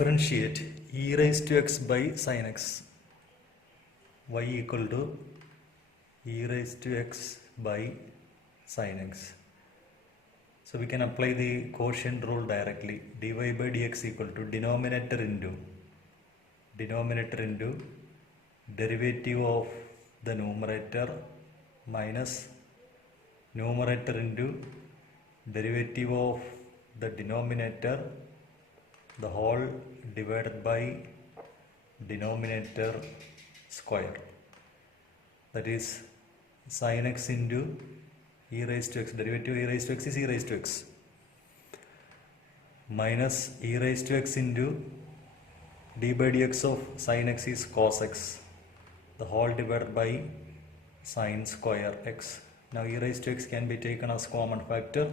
Differentiate e raised to x by sin x. Y equal to e raised to x by sin x. So we can apply the quotient rule directly. Dy by dx equal to denominator into derivative of the numerator minus numerator into derivative of the denominator, the whole divided by denominator square. That is sin x into e raised to x, derivative e raised to x is e raised to x, minus e raised to x into d by dx of sin x is cos x, the whole divided by sin square x. Now e raised to x can be taken as common factor.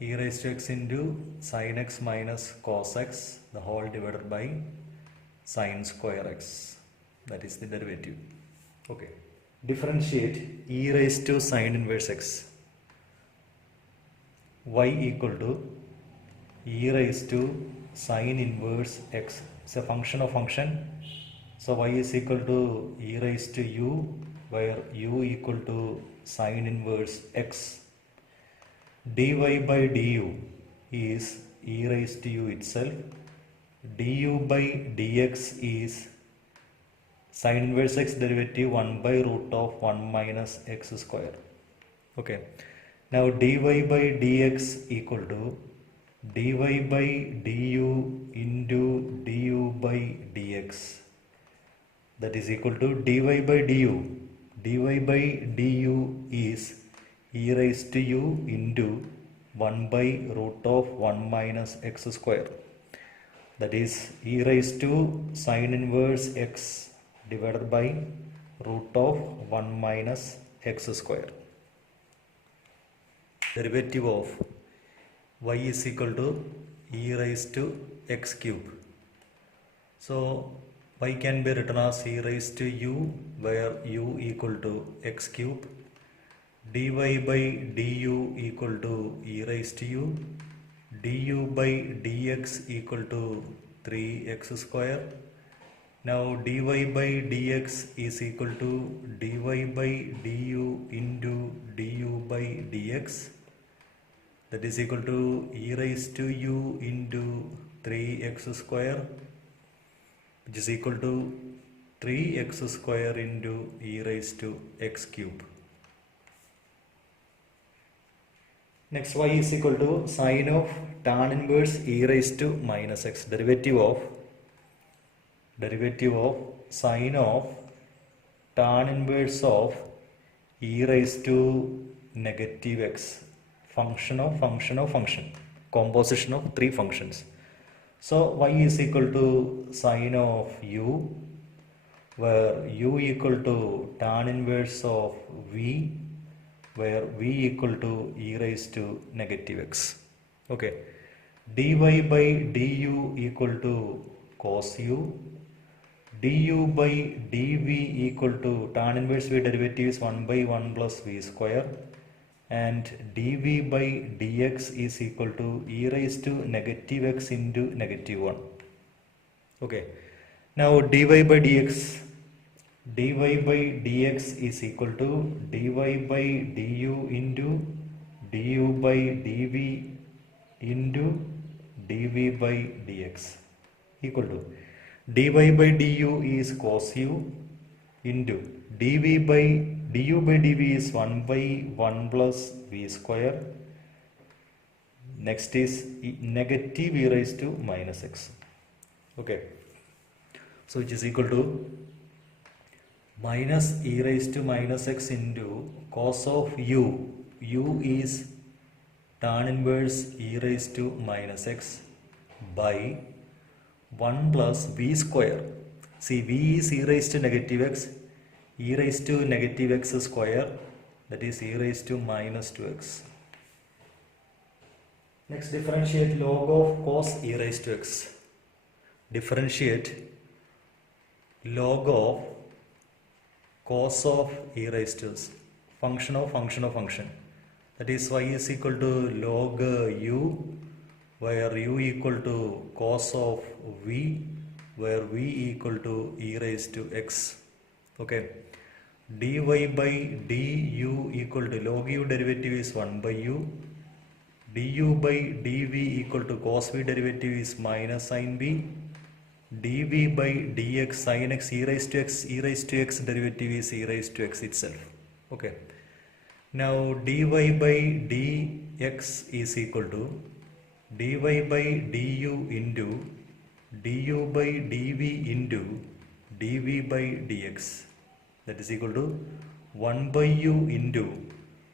E raised to x into sin x minus cos x, the whole divided by sin square x. That is the derivative. Okay. Differentiate e raised to sin inverse x. Y equal to e raised to sin inverse x. It's a function of function. So y is equal to e raised to u, where u equal to sin inverse x. Dy by du is e raised to u itself. Du by dx is sin inverse x derivative 1 by root of 1 minus x square. Okay. Now dy by dx equal to dy by du into du by dx. That is equal to dy by du. Dy by du is e raised to u into 1 by root of 1 minus x square. That is e raised to sin inverse x divided by root of 1 minus x square. Derivative of y is equal to e raised to x cube. So y can be written as e raised to u, where u equal to x cube. Dy by du equal to e raised to u. Du by dx equal to 3x square. Now dy by dx is equal to dy by du into du by dx. That is equal to e raised to u into 3x square, which is equal to 3x square into e raised to x cube. Next, y is equal to sine of tan inverse e raised to minus x, derivative of sine of tan inverse of e raised to negative x, function of function, composition of three functions. So y is equal to sine of u, where u equal to tan inverse of v, where v equal to e raised to negative x. Okay. Dy by du equal to cos u. Du by dv equal to tan inverse v derivative is 1 by 1 plus v square. And dv by dx is equal to e raised to negative x into negative 1. Okay. Now dy by dx. Dy by dx is equal to dy by du into du by dv into dv by dx equal to dy by du is cos u into du by dv is 1 by 1 plus v square. Next is negative e raised to minus x. Okay. So which is equal to minus e raised to minus x into cos of u. U is tan inverse e raised to minus x by 1 plus v square. See, v is e raised to negative x, e raised to negative x square, that is e raised to minus 2x. Next, differentiate log of cos e raised to x. Differentiate log of cos of e raised to x, function of function. That is y is equal to log u, where u equal to cos of v, where v equal to e raised to x. Okay, dy by du equal to log u derivative is 1 by u, du by dv equal to cos v derivative is minus sin v, dv by dx sin x e raised to x, e raised to x derivative is e raised to x itself. Okay, now dy by dx is equal to dy by du into du by dv into dv by dx, that is equal to 1 by u into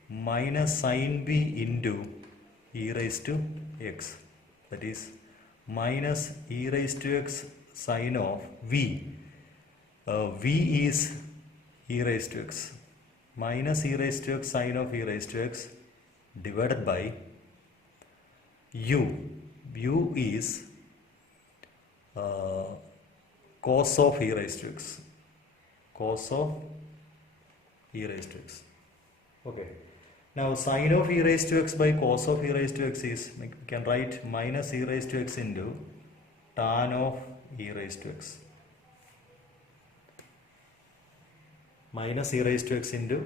minus sin v into e raised to x, that is minus e raised to x sin of v. V is e raised to x minus e raised to x sin of e raised to x divided by u. U is cos of e raised to x, cos of e raised to x. Okay, now sin of e raised to x by cos of e raised to x is, we can write minus e raised to x into tan of e raised to x, minus e raised to x into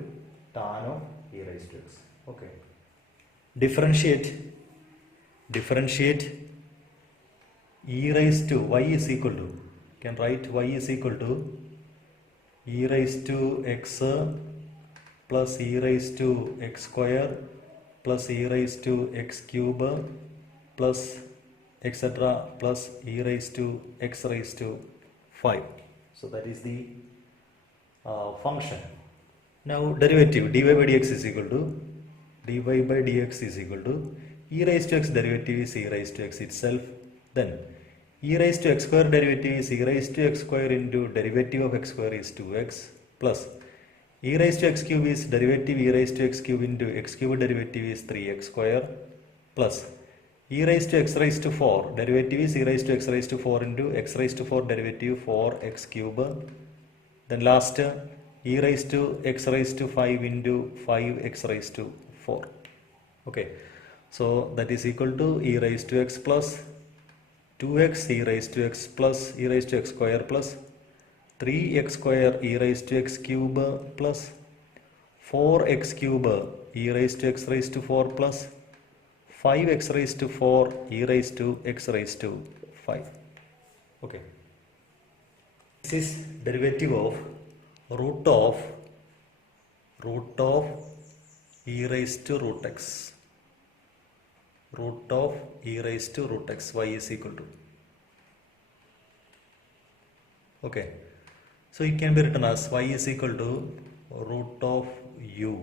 tan of e raised to x. Okay, differentiate e raised to y is equal to, can write y is equal to e raised to x plus e raised to x square plus e raised to x cube plus etc plus e raised to x raised to 5. So that is the function. Now derivative dy by dx is equal to dy by dx is equal to e raised to x derivative is e raised to x itself, then e raised to x square derivative is e raised to x square into derivative of x square is 2x plus e raised to x cube is derivative e raised to x cube into x cube derivative is 3x square plus e raised to x raised to 4 derivative is e raised to x raised to 4 into x raised to 4 derivative 4x cube, then last e raised to x raised to 5 into 5x raised to 4. Okay, so that is equal to e raised to x plus 2x e raised to x plus e raised to x square plus 3x square e raised to x cube plus 4x cube e raised to x raised to 4 plus 5x raised to 4 e raised to x raised to 5. Okay, this is derivative of root of e raised to root x, root of e raised to root x, y is equal to. Okay, so it can be written as y is equal to root of u,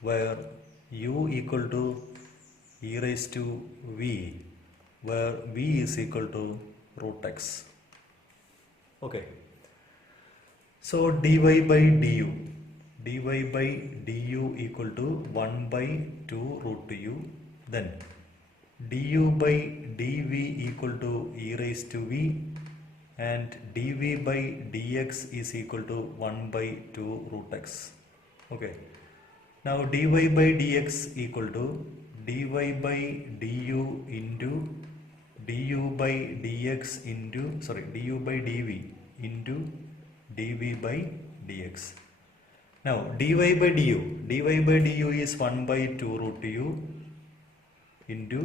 where u equal to e raised to v, where v is equal to root x. Okay, so dy by du equal to 1 by 2 root u, then du by dv equal to e raised to v, and dv by dx is equal to 1 by 2 root x. Okay, now dy by dx equal to dy by du into du by dx into, sorry, du by dv into dv by dx. Now dy by du is 1 by 2 root u into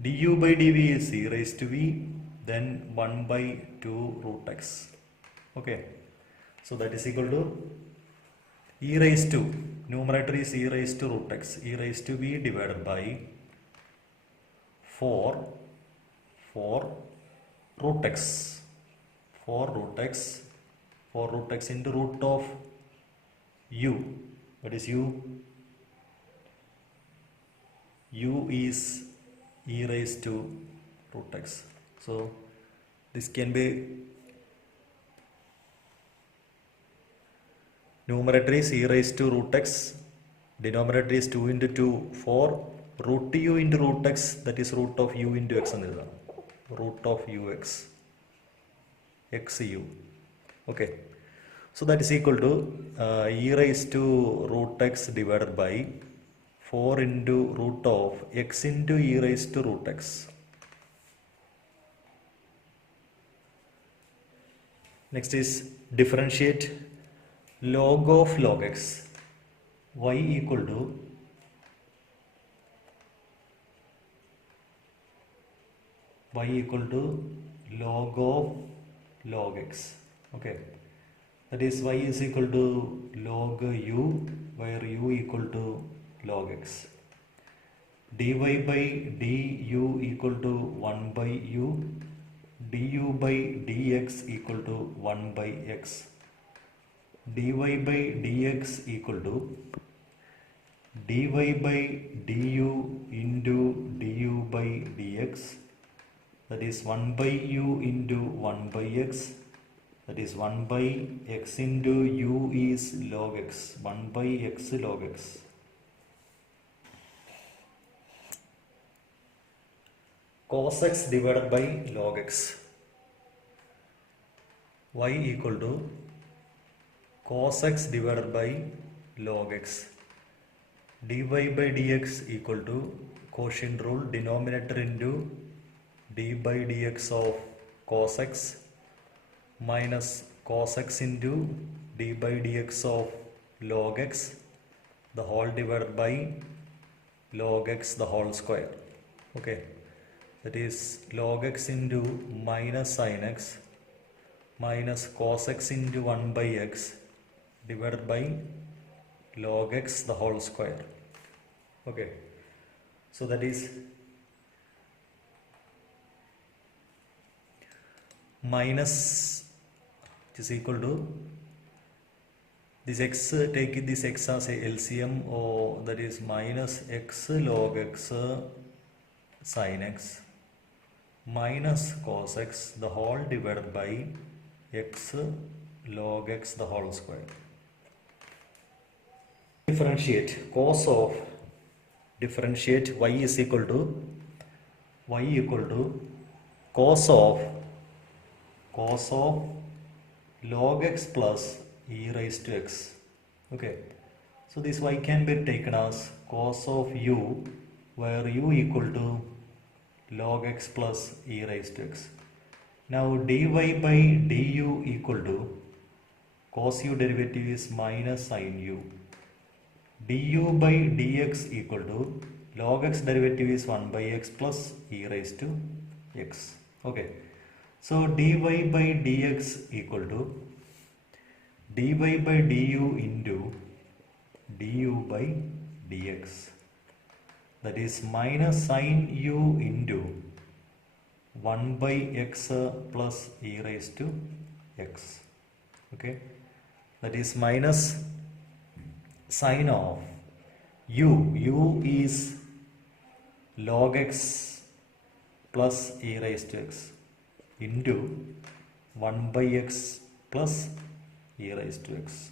du by dv is e raised to v, then 1 by 2 root x. Okay, so that is equal to e raised to, numerator is e raised to root x, e raised to v divided by 4 root x, 4 root x into root of u, what is u? U is e raised to root x. So this can be, numerator is e raised to root x, denominator is 2 into 2, 4, root u into root x, that is root of u into x, root of ux, xu. Okay, so that is equal to e raised to root x divided by 4 into root of x into e raised to root x. Next is differentiate log of log x. Y equal to log of log x. Okay, that is y is equal to log u, where u equal to log x. Dy by du equal to 1 by u, du by dx equal to 1 by x. Dy by dx equal to dy by du into du by dx, that is 1 by u into 1 by x, that is 1 by x into u is log x, 1 by x log x. Cos x divided by log x. Y equal to cos x divided by log x. Dy by dx equal to quotient rule, denominator into d by dx of cos x minus cos x into d by dx of log x, the whole divided by log x the whole square. Okay, that is log x into minus sin x minus cos x into 1 by x divided by log x the whole square. Okay, so that is minus is equal to this x, take this x as a LCM, or that is minus x log x sin x minus cos x the whole divided by x log x the whole square. Differentiate cos of, differentiate y is equal to cos of log x plus e raised to x. Okay, so this y can be taken as cos of u, where u equal to log x plus e raised to x. Now dy by du equal to cos u derivative is minus sin u. Du by dx equal to log x derivative is 1 by x plus e raised to x. Okay, so dy by dx equal to dy by du into du by dx, that is minus sin u into 1 by x plus e raised to x. Okay, that is minus sin of u is log x plus e raised to x into 1 by x plus e raised to x.